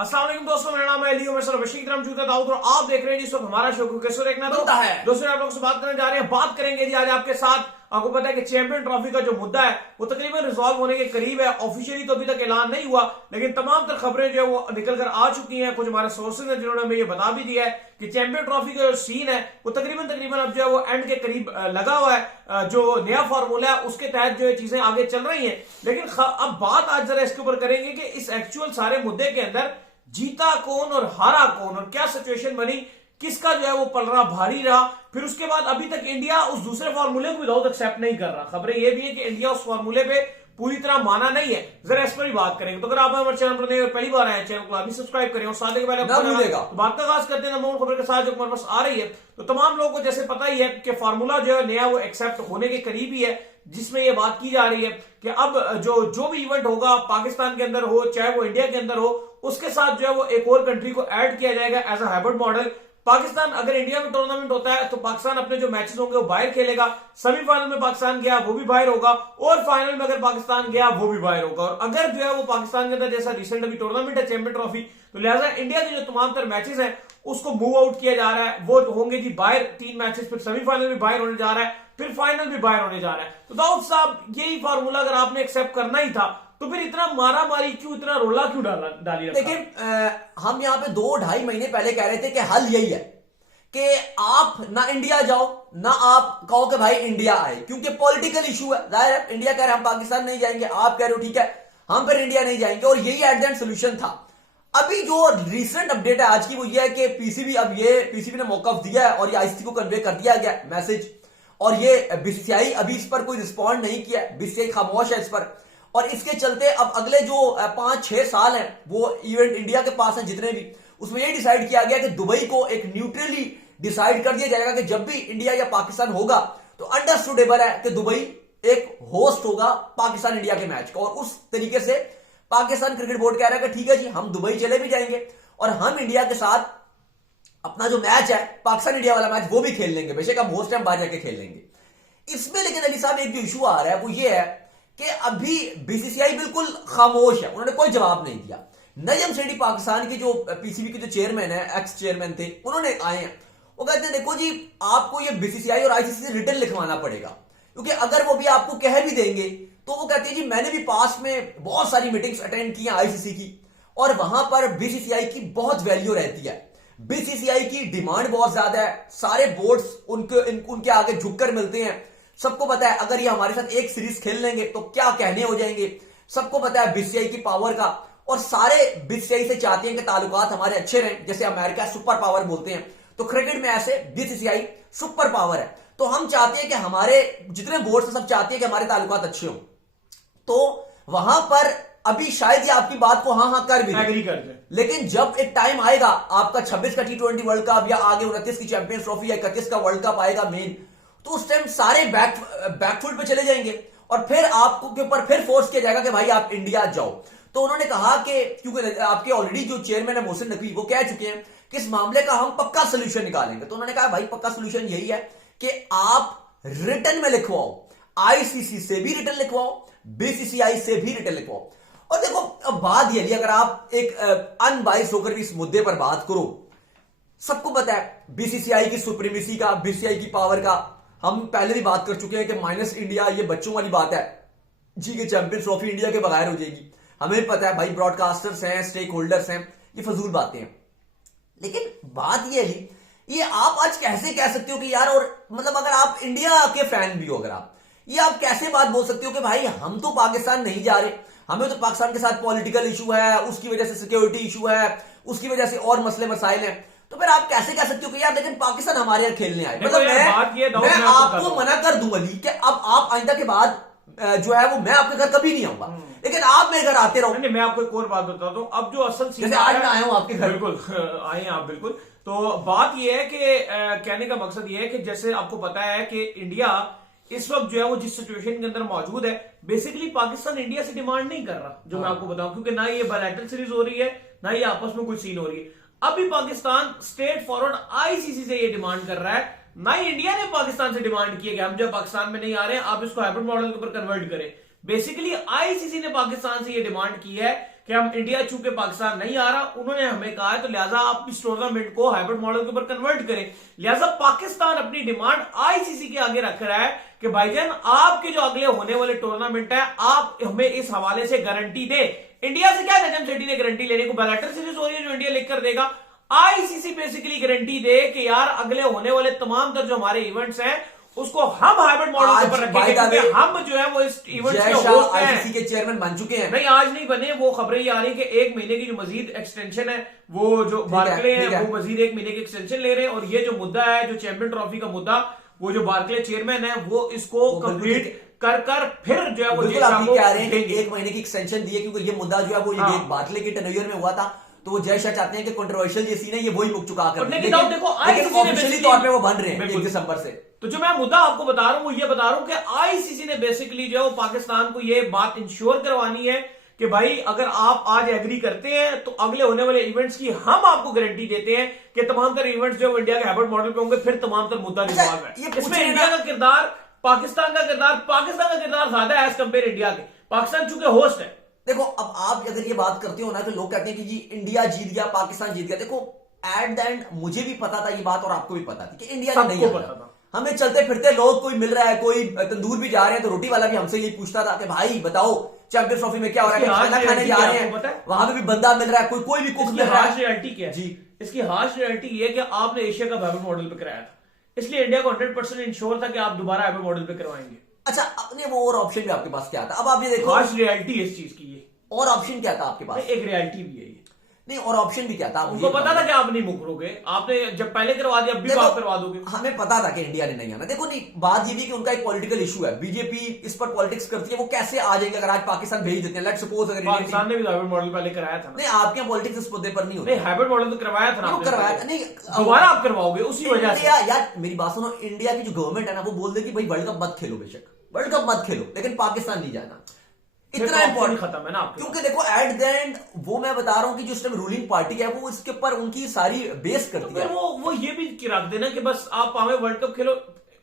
अस्सलाम वालेकुम दोस्तों, मेरा नाम है अली उमर बशीर दाऊद और आप देख रहे हैं जिस वक्त हमारा शो कैसे देखना बनता है। दोस्तों आप लोग से बात करने जा रहे हैं। बात करेंगे जी आज आपके साथ। आपको पता है कि चैंपियन ट्रॉफी का जो मुद्दा है वो तकरीबन रिजॉल्व होने के करीब है। ऑफिशियली तो अभी तक ऐलान नहीं हुआ, लेकिन तमाम तर खबरें जो है वो निकल कर आ चुकी हैं। कुछ हमारे सोर्सेज हैं जिन्होंने हमें ये बता भी दिया है कि चैंपियन ट्रॉफी का जो सीन है वो तकरीबन अब जो है वो एंड के करीब लगा हुआ है। जो नया फार्मूला है उसके तहत जो चीजें आगे चल रही हैं। लेकिन अब बात आज जरा इसके ऊपर करेंगे कि इस एक्चुअल सारे मुद्दे के अंदर जीता कौन और हारा कौन और क्या सिचुएशन बनी, किसका जो है वो पलड़ा भारी रहा। फिर उसके बाद अभी तक इंडिया उस दूसरे फार्मूले को विदाउट एक्सेप्ट नहीं कर रहा। खबरें ये भी है कि इंडिया उस फार्मूले पे पूरी तरह माना नहीं है। जरा इस पर भी बात करेंगे। तो अगर आप हमारे चैनल पर पहली बार आए चैनल को अभी सब्सक्राइब करें और साथ ही पहले तो बात का आगाज करते हैं नंबर खबर के साथ जो हमारे पास आ रही है। तो तमाम लोगों को जैसे पता ही है कि फार्मूला जो है नया वो एक्सेप्ट होने के करीब ही है, जिसमें ये बात की जा रही है कि अब जो भी इवेंट होगा पाकिस्तान के अंदर हो चाहे वो इंडिया के अंदर हो, उसके साथ जो है वो एक और कंट्री को ऐड किया जाएगा as a hybrid model. Pakistan अगर इंडिया में टूर्नामेंट होता है तो पाकिस्तान अपने जो मैचेस होंगे वो बाहर खेलेगा। सेमीफाइनल में पाकिस्तान गया वो भी बाहर होगा और फाइनल में अगर पाकिस्तान गया वो भी बाहर होगा। और अगर जो है वो पाकिस्तान के अंदर जैसा रिसेंट अभी टूर्नामेंट है चैंपियन ट्रॉफी, तो लिहाजा इंडिया के जो तमाम तर मैचेस हैं उसको मूव आउट किया जा रहा है। वो होंगे जी बाहर 3 मैचेस, फिर सेमीफाइनल भी बाहर होने जा रहा है, फिर फाइनल भी बाहर होने जा रहा है। तो दाऊद साहब यही फार्मूला अगर आपने एक्सेप्ट करना ही था तो फिर इतना मारा मारी क्यों, इतना रोला क्यों डाली रखा? देखिए हम यहाँ पे 2-2.5 महीने पहले कह रहे थे कि हल यही है कि आप ना इंडिया जाओ ना आप कहो कि भाई इंडिया आए, क्योंकि पॉलिटिकल इशू है। जाहिर है इंडिया कह रहे हम पाकिस्तान नहीं जाएंगे, आप कह रहे हो ठीक है हम फिर इंडिया नहीं जाएंगे, और यही एट द एंड सोल्यूशन था। अभी जो रिसेंट अपडेट है आज की वो ये है कि पीसीबी ने मौकफ दिया है और ये आईसीसी को कन्वे कर दिया गया मैसेज, और ये बीसीसीआई अभी इस पर कोई रिस्पॉन्ड नहीं किया, बीसीसीआई खामोश है इस पर। और इसके चलते अब अगले जो 5-6 साल हैं वो इवेंट इंडिया के पास हैं जितने भी, उसमें ये डिसाइड किया गया कि दुबई को एक न्यूट्रली डिसाइड कर दिया जाएगा कि जब भी इंडिया या पाकिस्तान होगा तो अंडरस्टूडेबल है कि दुबई एक होस्ट होगा पाकिस्तान इंडिया के मैच का। और उस तरीके से पाकिस्तान क्रिकेट बोर्ड कह रहा है कि ठीक है जी हम दुबई चले भी जाएंगे और हम इंडिया के साथ अपना जो मैच है पाकिस्तान इंडिया वाला मैच वो भी खेल लेंगे, बेशक हम होस्ट टाइम बाहर जाके खेल लेंगे। इसमें लेकिन अली साहब एक जो इशू आ रहा है वो ये है कि अभी बीसीसीआई बिल्कुल खामोश है, उन्होंने कोई जवाब नहीं दिया। नजम सेठी पाकिस्तान के जो पीसीबी के जो चेयरमैन है, एक्स चेयरमैन थे, उन्होंने आए हैं, वो कहते हैं देखो जी आपको ये बीसीसीआई और आईसीसी से रिटर्न लिखवाना पड़ेगा, क्योंकि अगर वो भी आपको कह भी देंगे तो वो कहते हैं जी मैंने भी पास में बहुत सारी मीटिंग्स अटेंड की हैं आईसीसी की, और वहां पर बीसीसीआई की बहुत वैल्यू रहती है, बीसीसीआई की डिमांड बहुत ज्यादा है, सारे बोर्ड्स उनके आगे झुककर मिलते हैं। सबको पता है अगर ये हमारे साथ एक सीरीज खेल लेंगे तो क्या कहने हो जाएंगे, सबको पता है बीसीसीआई की पावर का, और सारे बीसीसीआई से चाहते हैं कि ताल्लुकात हमारे अच्छे रहें। जैसे अमेरिका सुपर पावर बोलते हैं तो क्रिकेट में ऐसे बीसीसीआई सुपर पावर है, तो हम चाहते हैं कि हमारे जितने बोर्ड सब चाहते हैं कि हमारे ताल्लुकात अच्छे हों। तो वहां पर अभी शायद ये आपकी बात को हाँ कर भी एग्री कर दे, लेकिन जब एक टाइम आएगा आपका 26 का T20 वर्ल्ड कप या आगे 29 की चैंपियंस ट्रॉफी या 31 का वर्ल्ड कप आएगा मेन, तो उस टाइम सारे बैकफुट पे चले जाएंगे और फिर आपको के ऊपर फिर फोर्स किया जाएगा कि भाई आप इंडिया जाओ। तो उन्होंने कहा कि क्योंकि आपके ऑलरेडी जो चेयरमैन है मोहसिन नकवी वो कह चुके हैं कि इस मामले का हम पक्का सोल्यूशन निकालेंगे। तो उन्होंने कहा भाई पक्का सोल्यूशन यही है कि आप रिटर्न में लिखवाओ, आईसीसी से भी रिटर्न लिखवाओ, बीसीसीआई से भी रिटर्न लिखवाओ। और देखो अब बात यह, अगर आप एक अनबाइस होकर भी इस मुद्दे पर बात करो, सबको पता है बीसीसीआई की सुप्रीमेसी का, बीसीसीआई की पावर का, हम पहले भी बात कर चुके हैं कि माइनस इंडिया ये बच्चों वाली बात है जी कि चैंपियंस ट्रॉफी इंडिया के बगैर हो जाएगी। हमें पता है भाई ब्रॉडकास्टर्स हैं, स्टेक होल्डर्स हैं, ये फजूल बातें हैं। लेकिन बात ये है ये आप आज कैसे कह सकते हो कि यार, और मतलब अगर आप इंडिया के फैन भी हो, अगर आप कैसे बात बोल सकते हो कि भाई हम तो पाकिस्तान नहीं जा रहे, हमें तो पाकिस्तान के साथ पॉलिटिकल इशू है, उसकी वजह से सिक्योरिटी इशू है, उसकी वजह से और मसले मसाइल हैं, तो फिर आप कैसे कह सकते हो कि यार लेकिन पाकिस्तान हमारे यहाँ खेलने आए। मतलब मैं आपको मना कर दूं अली कि अब आप आइंदा के बाद जो है वो मैं आपके घर कभी नहीं आऊंगा, लेकिन आप मेरे घर आते रहो। नहीं, मैं आपको एक और बात बताता हूं। अब जो असल जैसे आज मैं आया हूं आपके घर, बिल्कुल आए आप बिल्कुल। तो बात यह है कि कहने का मकसद यह है कि जैसे आपको पता है कि इंडिया इस वक्त जो है वो जिस सिचुएशन के अंदर मौजूद है, बेसिकली पाकिस्तान इंडिया से डिमांड नहीं कर रहा, जो मैं आपको बताऊं, क्योंकि ना ये बायलैटरल सीरीज हो रही है ना ये आपस में कोई सीन हो रही है। अभी पाकिस्तान स्ट्रेट फॉरवर्ड आईसीसी से ये डिमांड कर रहा है, ना ही इंडिया ने पाकिस्तान से डिमांड की है कि हम जब पाकिस्तान में नहीं आ रहे हैं आप इसको हाइब्रिड मॉडल के ऊपर कन्वर्ट करें। बेसिकली आईसीसी ने पाकिस्तान से ये डिमांड की है कि हम इंडिया चूंकि पाकिस्तान नहीं आ रहा, उन्होंने हमें कहा है तो लिहाजा आप इस टूर्नामेंट को हाइब्रिड मॉडल के ऊपर कन्वर्ट करें। लिहाजा पाकिस्तान अपनी डिमांड आईसीसी के आगे रख रहा है कि भाईजान आपके जो अगले होने वाले टूर्नामेंट है आप हमें इस हवाले से गारंटी दे। इंडिया से क्या नजम सेठी ने गारंटी लेने को, बैलेटर सीरीज हो रही है जो इंडिया लेकर देगा। आईसीसी बेसिकली गारंटी दे कि यार अगले होने वाले तमाम तर जो हमारे इवेंट्स हैं उसको हम हाइब्रिड मॉडल के ऊपर रखेंगे, क्योंकि हम जो है वो इस इवेंट्स के होस्ट हैं। आईसीसी के चेयरमैन बन चुके हैं। नहीं, आज नहीं बने, वो खबरें ये आ रही कि 1 महीने की जो मजीद एक्सटेंशन है, वो जो बार्कले हैं वो मजीद 1 महीने की एक्सटेंशन ले रहे हैं। और ये जो मुद्दा है, जो चैंपियन ट्रॉफी का मुद्दा, वो जो बार्कले चेयरमैन है वो इसको कंप्लीट कर फिर जो है वो कह रहे हैं कि 1 महीने की एक्सटेंशन दी है, क्योंकि ये मुद्दा जो है वो ये बार्कले के टेन्योर में हुआ था। तो वो जय शाह चाहते हैं कि कंट्रोवर्शियल ये सीन है ये वही मुक चुका कर, लेकिन देखो ऑफिशियली तौर पे वो बन रहे हैं 1 दिसंबर से। तो जो मैं मुद्दा आपको बता रहा हूं वो ये बता रहा हूं कि आईसीसी ने बेसिकली जो है पाकिस्तान को ये बात इंश्योर करवानी है कि भाई अगर आप आज एग्री करते हैं तो अगले होने वाले इवेंट्स की हम आपको गारंटी देते हैं कि तमाम तरह इवेंट्स जो इंडिया के हाइब्रिड मॉडल पे होंगे, फिर तमाम तरह मुद्दा रिजॉल्व है। इसमें इंडिया का किरदार, पाकिस्तान का किरदार ज्यादा है एज कंपेयर इंडिया के। पाकिस्तान चूंकि होस्ट है। देखो अब आप अगर ये बात करते हो ना तो लोग कहते हैं कि जी इंडिया जीत गया, पाकिस्तान जीत गया। देखो एट द एंड मुझे भी पता था ये बात और आपको भी पता थी कि इंडिया ने नहीं आना। हमें चलते फिरते लोग, कोई मिल रहा है, कोई तंदूर भी जा रहे हैं तो रोटी वाला भी हमसे यही पूछता था कि भाई बताओ चैंपियंस ट्रॉफी में क्या हो रहा है, खाना खाने जा रहे हैं, वहां पे भी बंदा मिल रहा है, कोई भी कुक मिल रहा है। रियलिटी क्या है जी? इसकी हार्श रियलिटी ये है कि आपने एशिया का हाइब्रिड मॉडल पे कराया था, इसलिए इंडिया को 100% इंश्योर था कि आप दोबारा हाइब्रिड मॉडल पे करवाएंगे। अच्छा, अपने वो और ऑप्शन भी आपके पास क्या था? अब आप ये देखो, हार्श रियलिटी इस चीज की। और ऑप्शन क्या था आपके पास? एक रियलिटी भी है ये। नहीं, और ऑप्शन भी क्या था? उनको पता था कि आप नहीं मुकरोगे, आपने जब पहले करवा दिया अब भी आप करवा दोगे। हमें पता था कि इंडिया ने नहीं आना। देखो नहीं, बात ये भी कि उनका एक पॉलिटिकल इशू है, बीजेपी इस पर पॉलिटिक्स करती है। वो कैसे आ जाएंगे अगर आज पाकिस्तान भेज देते हैं? लेट्स सपोज अगर पाकिस्तान ने भी हाइब्रिड मॉडल पहले कराया था। नहीं, आपके यहाँ पॉलिटिक्स इस मुद्दे पर नहीं होती। नहीं, हाइब्रिड मॉडल तो करवाया था ना, करवाया था। नहीं, दोबारा आप करवाओगे उसी वजह से। यार मेरी बात सुनो, इंडिया की जो गवर्नमेंट है ना वो बोल दे कि भाई वर्ल्ड कप मत खेलो, बेशक वर्ल्ड कप मत खेलो, लेकिन पाकिस्तान नहीं जाना, इतना इंपॉर्टेंट खत्म है ना। क्योंकि देखो एट द एंड वो मैं बता रहा हूं कि जो इस टाइम रूलिंग पार्टी है वो इसके ऊपर उनकी सारी बेस करती है। वो ये भी रख देना कि बस आप हमें वर्ल्ड कप खेलो,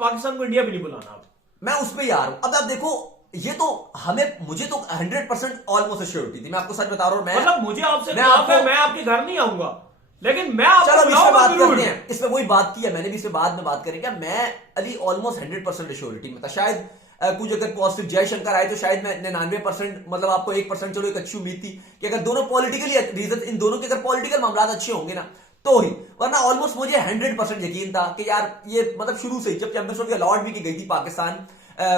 पाकिस्तान को इंडिया भी नहीं बुलाना। आप, मैं उस पर ही आ रहा हूं। अब आप देखो, ये तो मुझे तो 100% ऑलमोस्ट श्योरिटी थी, मैं आपको सच बता रहा हूं। मतलब मुझे आपसे मैं आपके घर नहीं आऊंगा, लेकिन मैं चलो इस पे बात करते हैं। इसमें वही बात की है मैंने भी, इस पे बाद में बात करेंगे। मैं अली ऑलमोस्ट 100% श्योरिटी में था। शायद कुछ अगर पॉजिटिव जयशंकर आए तो शायद मैं 99%, मतलब आपको 1% चलो एक अच्छी उम्मीद थी कि अगर दोनों पॉलिटिकली रीजन, इन दोनों के अगर पॉलिटिकल मामला अच्छे होंगे ना तो ही, वरना ऑलमोस्ट मुझे 100% यकीन था कि यार ये मतलब शुरू से जब चैंपियंस ट्रॉफी अलॉट भी की गई थी पाकिस्तान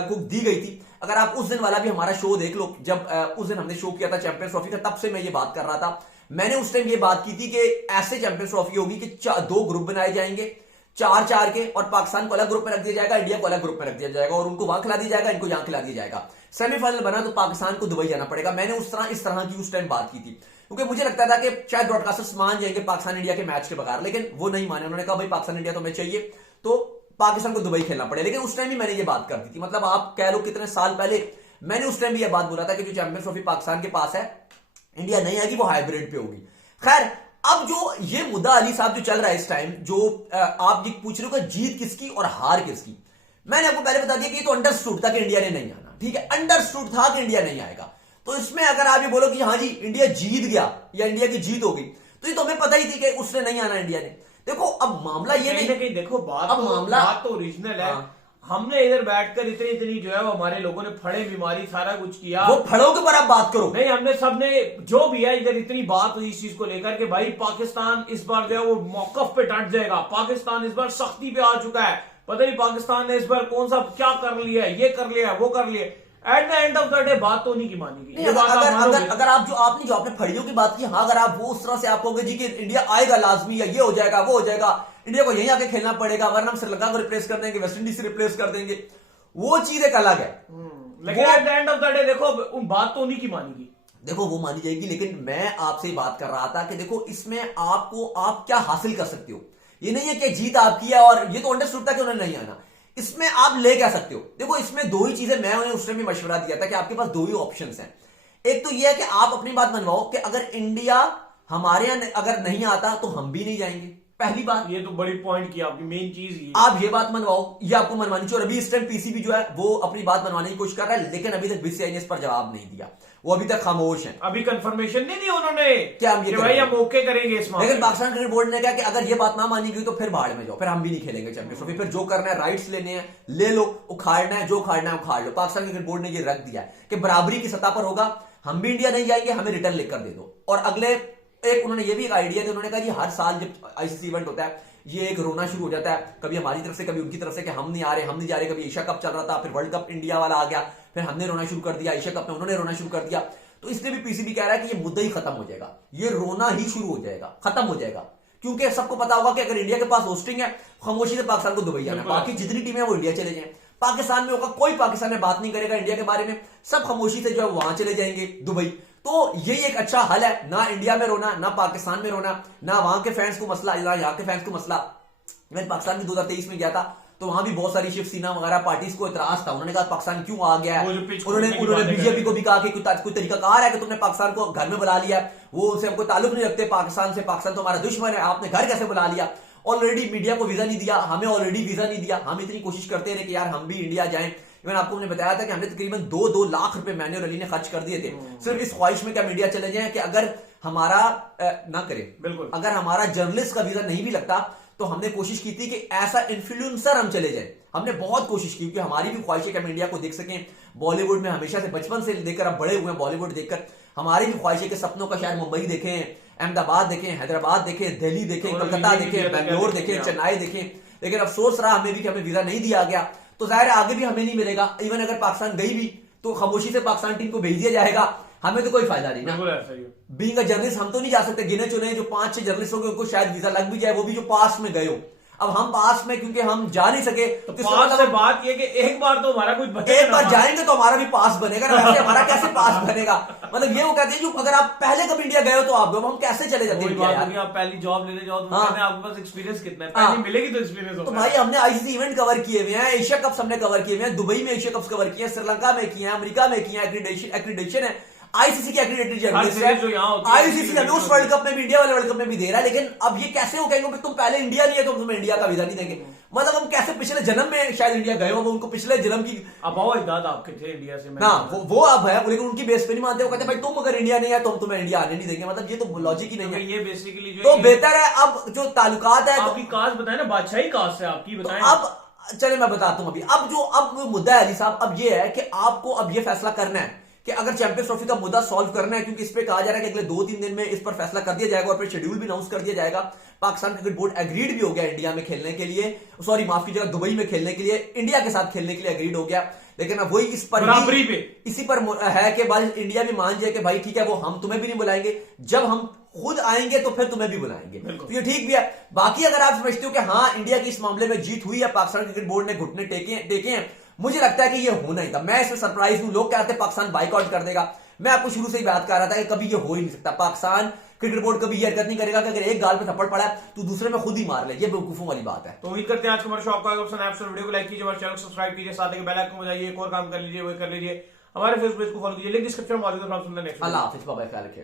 को दी गई थी। अगर आप उस दिन वाला भी हमारा शो देख लो, जब उस दिन हमने शो किया था चैंपियंस ट्रॉफी का, तब से मैं ये बात कर रहा था। मैंने उस टाइम ये बात की थी कि ऐसे चैंपियंस ट्रॉफी होगी कि 2 ग्रुप बनाए जाएंगे 4-4 के, और पाकिस्तान को अलग ग्रुप में रख दिया जाएगा, इंडिया को अलग ग्रुप में रख दिया जाएगा, और उनको वहां खिला दिया जाएगा, इनको यहां खिला दिया जाएगा। सेमीफाइनल बना तो पाकिस्तान को दुबई जाना पड़ेगा। मैंने इस तरह की उस टाइम बात की थी, क्योंकि मुझे लगता था कि शायद ब्रॉडकास्टर्स मान जाएंगे पाकिस्तान इंडिया के मैच के बगैर, लेकिन वो नहीं माने। उन्होंने कहा भाई पाकिस्तान इंडिया तो हमें चाहिए, तो पाकिस्तान को दुबई खेलना पड़े। लेकिन उस टाइम भी मैंने ये बात कर दी थी, मतलब आप कह लो कितने साल पहले मैंने उस टाइम भी ये बात बोला था कि जो चैंपियंस ट्रॉफी पाकिस्तान के पास है, इंडिया नहीं आएगी, वो हाइब्रिड पे होगी। खैर, अब जो ये मुद्दा अली साहब जो चल रहा है इस टाइम, जो आप ये पूछ रहे हो कि जीत किसकी और हार किसकी, मैंने आपको पहले बता दिया कि ये तो अंडरस्टूड था कि इंडिया ने नहीं आना। ठीक है, अंडरस्टूड था कि इंडिया नहीं आएगा। तो इसमें अगर आप ये बोलो कि हाँ जी इंडिया जीत गया या इंडिया की जीत होगी, तो ये तो हमें पता ही थी कि उसने नहीं आना इंडिया ने। देखो अब मामला ये नहीं, देखो बात तो ओरिजिनल है। हमने इधर बैठकर इतनी जो है वो हमारे लोगों ने फड़े बीमारी सारा कुछ किया। वो फड़ों के ऊपर आप बात करो। नहीं, हमने सबने जो भी है इधर इतनी बात हुई इस चीज को लेकर के भाई पाकिस्तान इस बार जो है वो मौकफ पे डट जाएगा, पाकिस्तान इस बार सख्ती पे आ चुका है, पता नहीं पाकिस्तान ने इस बार कौन सा क्या कर लिया है, ये कर लिया है, वो कर लिया। At the end of the day बात तो नहीं की मानी गई। अगर आप जो आपने फड़ियों की बात की, हाँ अगर आप वो उस तरह से आप कहोगे जी कि इंडिया आएगा लाजमी, या ये हो जाएगा वो हो जाएगा, इंडिया को यहीं आके खेलना पड़ेगा, वरना हम श्रीलंका को रिप्लेस कर देंगे, वेस्ट इंडीज से रिप्लेस कर देंगे, वो चीज एक अलग है। लेकिन at the end of the day देखो बात तो नहीं की मानेगी। देखो वो मानी जाएगी, लेकिन मैं आपसे बात कर रहा था कि देखो इसमें आपको आप क्या हासिल कर सकते हो। ये नहीं है कि जीत आपकी है और ये तो अंडरस्टूड था कि उन्हें नहीं आना। इसमें आप ले क्या सकते हो? देखो इसमें 2 ही चीजें, मैं उन्हें उस टाइम भी मशवरा दिया था कि आपके पास 2 ही ऑप्शंस हैं। एक तो यह है कि आप अपनी बात मनवाओ कि अगर इंडिया हमारे यहां अगर नहीं आता तो हम भी नहीं जाएंगे, पहली बात, ये तो बड़ी पॉइंट की आपकी मेन चीज ये। आप ये बात मनवाओ, ये आपको मनवानी चाहिए। और अभी इस टाइम पीसीबी जो है वो अपनी बात मनवाने की कोशिश कर रहा है, लेकिन अभी तक बीसीसीआई ने इस पर जवाब नहीं दिया, वो अभी तक खामोश है। अभी कंफर्मेशन नहीं दी उन्होंने क्या हम ये कि भाई हम ओके करेंगे इस मामले लेकिन में। पाकिस्तान क्रिकेट बोर्ड ने कहा कि अगर ये बात ना मानी गई तो फिर भाड़ में जाओ, फिर हम भी नहीं खेलेंगे चैंपियंस ट्रॉफी, फिर जो करना है राइट्स लेने हैं ले लो, उखाड़ना है जो उखाड़ना है उखाड़ लो। पाकिस्तान क्रिकेट बोर्ड ने ये रख दिया है कि बराबरी की सतह पर होगा, हम भी इंडिया नहीं जाएंगे, हमें रिटर्न लेकर दे दो। और अगले एक उन्होंने ये भी एक आइडिया दिया, उन्होंने कहा जी हर साल जब आईसीसी इवेंट होता है ये एक रोना शुरू हो जाता है, कभी हमारी तरफ से कभी उनकी तरफ से कि हम नहीं आ रहे हम नहीं जा रहे। कभी एशिया कप चल रहा था, फिर वर्ल्ड कप इंडिया वाला आ गया, फिर हमने रोना शुरू कर दिया, एशिया कप में उन्होंने रोना शुरू कर दिया। तो इसलिए भी पीसीबी कह रहा है कि ये मुद्दा ही खत्म हो जाएगा, ये रोना ही शुरू हो जाएगा, खत्म हो जाएगा। क्योंकि सबको पता होगा कि अगर इंडिया के पास होस्टिंग है, खामोशी से पाकिस्तान को दुबई जाना है, बाकी जितनी टीमें हैं वो इंडिया चले जाएं। पाकिस्तान में होगा, कोई पाकिस्तान में बात नहीं करेगा इंडिया के बारे में, सब खामोशी से जो है वहां चले जाएंगे दुबई। तो यही एक अच्छा हल है, ना इंडिया में रोना, ना पाकिस्तान में रोना, ना वहां के फैंस को मसला, ना यहाँ के फैंस को मसला। मैं पाकिस्तान में 2023 में गया था तो वहां भी बहुत सारी शिवसेना वगैरह पार्टीज को इतराज था, उन्होंने कहा पाकिस्तान क्यों आ गया है। उन्होंने बीजेपी को भी कहा कि कोई तरीका कार है कि तुमने पाकिस्तान को घर में बुला लिया, वो उनसे हमको ताल्लुक नहीं रखते पाकिस्तान से, पाकिस्तान तो हमारा दुश्मन है, आपने घर कैसे बुला लिया। ऑलरेडी मीडिया को वीजा नहीं दिया, हमें ऑलरेडी वीजा नहीं दिया, हम इतनी कोशिश करते रहे कि यार हम भी इंडिया जाएं। इवन आपको मैंने बताया था कि हमने तकरीबन 2 लाख रुपए मैन्युअल अली ने खर्च कर दिए थे सिर्फ इस ख्वाहिश में कि हम इंडिया चले जाएं कि अगर हमारा ना करें, बिल्कुल अगर हमारा जर्नलिस्ट का वीजा नहीं भी लगता तो हमने कोशिश की थी कि ऐसा इन्फ्लुएंसर हम चले जाएं। हमने बहुत कोशिश की क्योंकि हमारी भी ख्वाहिश है कि हम इंडिया को देख सकें। बॉलीवुड में हमेशा से बचपन से देखकर अब बड़े हुए हैं बॉलीवुड देखकर, हमारी भी ख्वाहिश है कि सपनों का शहर मुंबई देखें, अहमदाबाद देखें, हैदराबाद देखें, दिल्ली देखें, कलकत्ता देखें, बेंगलोर देखें, चेन्नई देखें। लेकिन अफसोस रहा हमें भी कि हमें वीजा नहीं दिया गया, तो जाहिर है आगे भी हमें नहीं मिलेगा। इवन अगर पाकिस्तान गई भी तो खामोशी से पाकिस्तान टीम को भेज दिया जाएगा, हमें तो कोई फायदा नहीं ना। बीइंग अ जर्नलिस्ट हम तो नहीं जा सकते, गिने चुने जो 5-6 जर्नलिस्ट होंगे उनको शायद वीजा लग भी जाए, वो भी जो पास में गए हो। अब हम पास में क्योंकि हम जा नहीं सके तो पास से बात ये कि एक बार तो हमारा कुछ बचेगा, एक बार जाएंगे तो हमारा भी पास बनेगा ना, वैसे हमारा कैसे पास बनेगा। मतलब ये वो कहते हैं जो अगर आप पहले कभी इंडिया गए हो तो आप गए, हम कैसे चले जाते हैं। आप पहली जॉब लेने जाओ तो आपके पास एक्सपीरियंस कितना है, पहली मिलेगी तो एक्सपीरियंस होगा। तो भाई हमने आईसीसी इवेंट कवर किए हुए हैं, एशिया कप हमने कवर किए हुए हैं, दुबई में एशिया कप कवर किए हैं, श्रीलंका में किए हैं, अमेरिका में किए हैं, एक्रीडेशन है आईसीसी की एक्रीडेटेड जर्नलिस्ट है। आईसीसी उस वर्ल्ड कप में भी, इंडिया वाले वर्ल्ड कप में भी दे रहा है। लेकिन अब ये कैसे हो कहेंगे तुम पहले इंडिया लिए तो तुम्हें इंडिया का वीजा नहीं देंगे। मतलब हम कैसे पिछले जन्म में शायद इंडिया गए हो, उनको पिछले जन्म की अबावत आपके थे इंडिया से ना वो अब है, लेकिन उनकी बेस पे नहीं मानते। वो कहते भाई तुम अगर इंडिया नहीं है तो हम तुम्हें इंडिया आने नहीं देंगे। मतलब ये तो लॉजिक ही नहीं है। ये बेसिकली तो बेहतर है अब जो ताल्लुकात है आपकी कास्ट बताए ना, बादशाही कास्ट है आपकी, बताएं। अब चले मैं बताता हूं अभी। अब मुद्दा है अली साहब, अब ये है कि आपको अब ये फैसला करना है कि अगर चैंपियंस ट्रॉफी का मुद्दा सॉल्व करना है, क्योंकि इस पे कहा जा रहा है कि अगले 2-3 दिन में इस पर फैसला कर दिया जाएगा और फिर शेड्यूल भी अनाउंस कर दिया जाएगा। पाकिस्तान क्रिकेट बोर्ड एग्रीड भी हो गया इंडिया में खेलने के लिए, सॉरी माफ कीजिएगा दुबई में खेलने के लिए, इंडिया के साथ खेलने के लिए एग्रीड हो गया। लेकिन अब वही इस पर इसी पर है कि भाई इंडिया भी मान जाए कि भाई ठीक है वो हम तुम्हें भी नहीं बुलाएंगे, जब हम खुद आएंगे तो फिर तुम्हें भी बुलाएंगे। तो ये ठीक भी है। बाकी अगर आप समझते हो कि हाँ इंडिया की इस मामले में जीत हुई है, पाकिस्तान क्रिकेट बोर्ड ने घुटने टेके हैं, मुझे लगता है कि ये होना ही था। मैं इसमें सरप्राइज हूं। लोग कहते हैं पाकिस्तान बाइकआउट कर देगा, मैं आपको शुरू से ही बात कर रहा था कि कभी ये हो ही नहीं सकता। पाकिस्तान क्रिकेट बोर्ड कभी ये हरकत नहीं करेगा कि अगर एक गाल पे थप्पड़ पड़ा है तो दूसरे में खुद ही मार ले, ये बेवकूफों वाली बात है। तो उम्मीद करते हैं आज का हमारा शो आपको वीडियो को लाइक कीजिए, हमारे चैनल को सब्सक्राइब कीजिए, साथ ही बेल आइकन को बजाइए, एक और काम कर लीजिए वो कर लीजिए, हमारे फेसबुक को फॉलो कीजिए, लिंक डिस्क्रिप्शन में मौजूद है। अल्लाह हाफिज, बाय बाय, ख्याल रखिए।